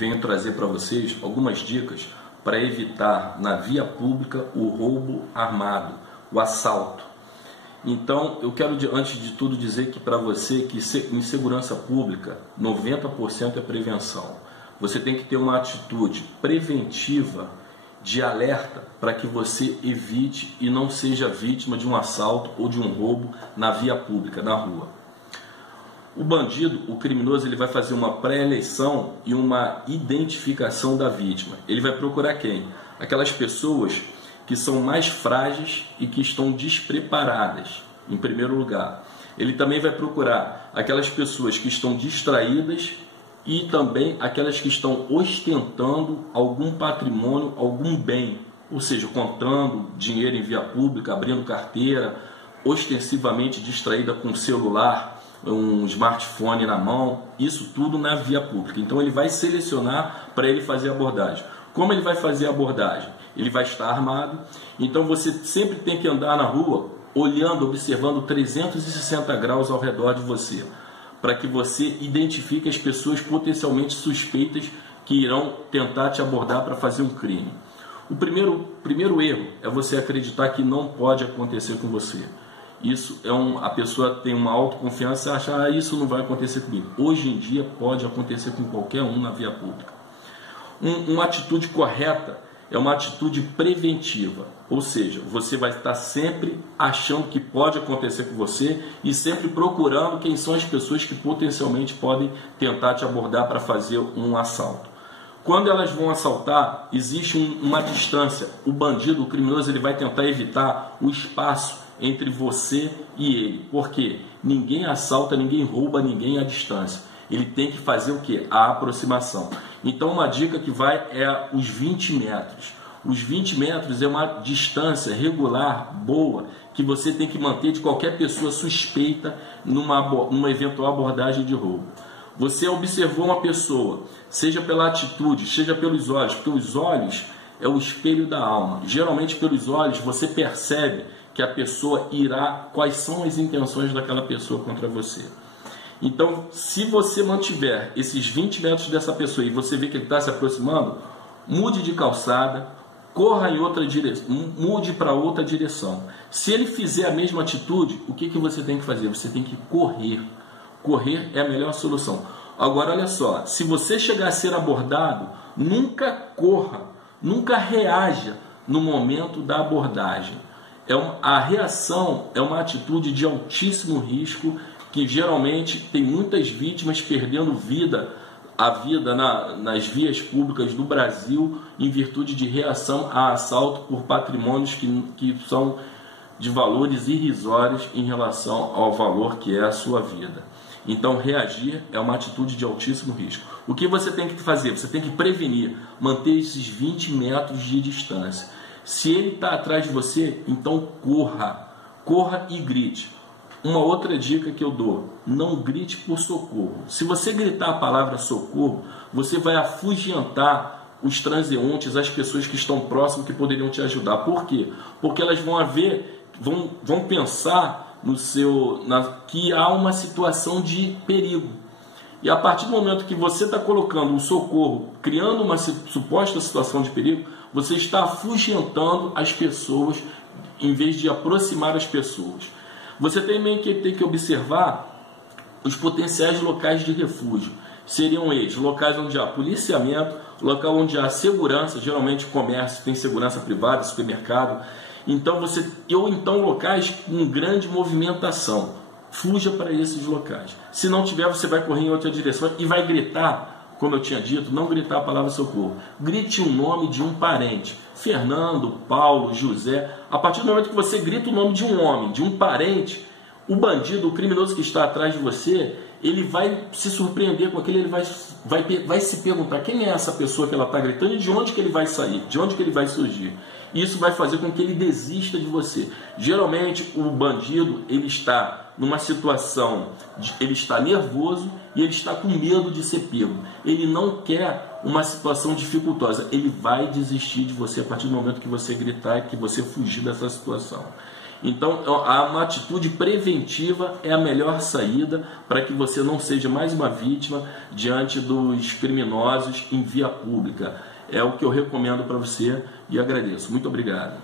venho trazer para vocês algumas dicas para evitar na via pública o roubo armado, o assalto. Então, eu quero antes de tudo dizer que para você que em segurança pública 90% é prevenção. Você tem que ter uma atitude preventiva de alerta para que você evite e não seja vítima de um assalto ou de um roubo na via pública, na rua. O bandido, o criminoso, ele vai fazer uma pré-eleição e uma identificação da vítima. Ele vai procurar quem? Aquelas pessoas que são mais frágeis e que estão despreparadas, em primeiro lugar. Ele também vai procurar aquelas pessoas que estão distraídas e também aquelas que estão ostentando algum patrimônio, algum bem, ou seja, contando dinheiro em via pública, abrindo carteira, ostensivamente distraída com celular, um smartphone na mão, isso tudo na via pública. Então ele vai selecionar para ele fazer a abordagem. Como ele vai fazer a abordagem? Ele vai estar armado, então você sempre tem que andar na rua olhando, observando 360 graus ao redor de você, para que você identifique as pessoas potencialmente suspeitas que irão tentar te abordar para fazer um crime. O primeiro erro é você acreditar que não pode acontecer com você. Isso é a pessoa tem uma autoconfiança e acha, isso não vai acontecer comigo. Hoje em dia pode acontecer com qualquer um na via pública. Uma atitude correta é uma atitude preventiva, ou seja, você vai estar sempre achando que pode acontecer com você e sempre procurando quem são as pessoas que potencialmente podem tentar te abordar para fazer um assalto. Quando elas vão assaltar, existe uma distância. O bandido, o criminoso, ele vai tentar evitar o espaço entre você e ele. Por quê? Ninguém assalta, ninguém rouba ninguém à distância. Ele tem que fazer o quê? A aproximação. Então uma dica que vai é os 20 metros. Os 20 metros é uma distância regular, boa, que você tem que manter de qualquer pessoa suspeita numa eventual abordagem de roubo. Você observou uma pessoa, seja pela atitude, seja pelos olhos, porque os olhos é o espelho da alma. Geralmente pelos olhos você percebe que a pessoa irá, quais são as intenções daquela pessoa contra você. Então, se você mantiver esses 20 metros dessa pessoa e você vê que ele está se aproximando, mude de calçada, corra em outra direção, mude para outra direção. Se ele fizer a mesma atitude, o que você tem que fazer? Você tem que correr. Correr é a melhor solução. Agora, olha só, se você chegar a ser abordado, nunca corra, nunca reaja no momento da abordagem. A reação é uma atitude de altíssimo risco que geralmente tem muitas vítimas perdendo a vida nas vias públicas do Brasil em virtude de reação a assalto por patrimônios que são de valores irrisórios em relação ao valor que é a sua vida. Então reagir é uma atitude de altíssimo risco. O que você tem que fazer? Você tem que prevenir, manter esses 20 metros de distância. Se ele está atrás de você, então corra e grite. Uma outra dica que eu dou, não grite por socorro. Se você gritar a palavra socorro, você vai afugentar os transeuntes, as pessoas que estão próximas que poderiam te ajudar. Por quê? Porque elas vão pensar que há uma situação de perigo. E a partir do momento que você está colocando um socorro, criando uma suposta situação de perigo, você está afugentando as pessoas em vez de aproximar as pessoas. Você também tem que observar os potenciais locais de refúgio. Seriam eles, locais onde há policiamento, local onde há segurança, geralmente comércio tem segurança privada, supermercado. Então locais com grande movimentação. Fuja para esses locais. Se não tiver, você vai correr em outra direção e vai gritar, como eu tinha dito, não gritar a palavra socorro. Grite o nome de um parente. Fernando, Paulo, José. A partir do momento que você grita o nome de um homem, de um parente, o bandido, o criminoso que está atrás de você, ele vai se surpreender com aquilo, ele vai se perguntar quem é essa pessoa que ela está gritando e de onde que ele vai sair, de onde que ele vai surgir. Isso vai fazer com que ele desista de você. Geralmente o bandido, ele está numa situação, ele está nervoso e ele está com medo de ser pego. Ele não quer uma situação dificultosa, ele vai desistir de você a partir do momento que você gritar e que você fugir dessa situação. Então, uma atitude preventiva é a melhor saída para que você não seja mais uma vítima diante dos criminosos em via pública. É o que eu recomendo para você e agradeço. Muito obrigado.